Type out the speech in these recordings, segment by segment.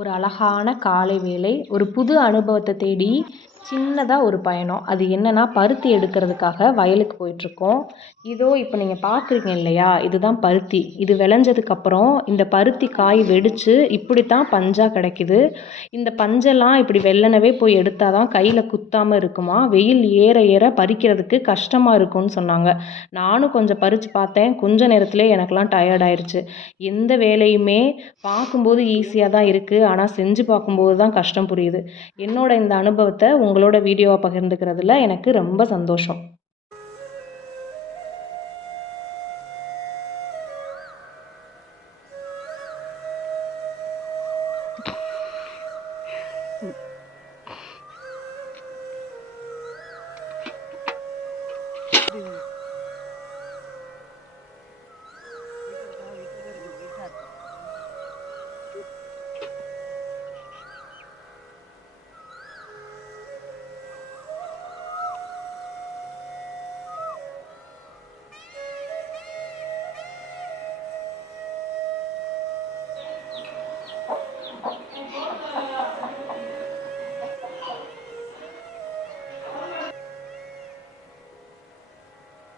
ஒரு அழகான காலை வேளை, ஒரு புது அனுபவத்த தேடி சின்னதா ஒரு பயணம். அது என்னன்னா, பருத்தி எடுக்கிறதுக்காக வயலுக்கு போயிட்டுருக்கோம். இதோ இப்ப நீங்க பார்க்குறீங்க இல்லையா? இதுதான் பருத்தி. இது விளைஞ்சதுக்கப்புறம் இந்த பருத்தி காய் வெடிச்சு இப்படித்தான் பஞ்சா கிடைக்குது. இந்த பஞ்செல்லாம் இப்படி வெள்ளனவே போய் எடுத்தா தான் கையில குத்தாம இருக்குமாம். வெயில் ஏற ஏற பறிக்கிறதுக்கு கஷ்டமா இருக்கும்னு சொன்னாங்க. நானும் கொஞ்சம் பறிச்சு பார்த்தேன். கொஞ்ச நேரத்திலேயே எனக்கெல்லாம் டயர்ட் ஆயிருச்சு. எந்த வேலையுமே பார்க்கும்போது ஈஸியா தான் இருக்கு. ஆனா செஞ்சு பார்க்கும்போது தான் கஷ்டம் புரியுது. என்னோட இந்த அனுபவத்த உங்களோட வீடியோவா பகிர்ந்துக்கிறதுல எனக்கு ரொம்ப சந்தோஷம்.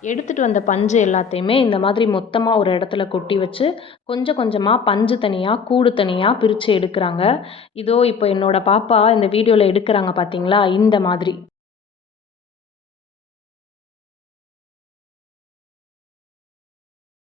எடுத்துட்டு வந்த பஞ்சு எல்லாத்தையுமே இந்த மாதிரி மொத்தமா ஒரு இடத்துல கொட்டி வச்சு, கொஞ்சம் கொஞ்சமா பஞ்சு தனியா, கூடு தனியா பிரிச்சு எடுக்குறாங்க. இதோ இப்போ என்னோட பாப்பா இந்த வீடியோல எடுக்குறாங்க பார்த்தீங்களா? இந்த மாதிரி.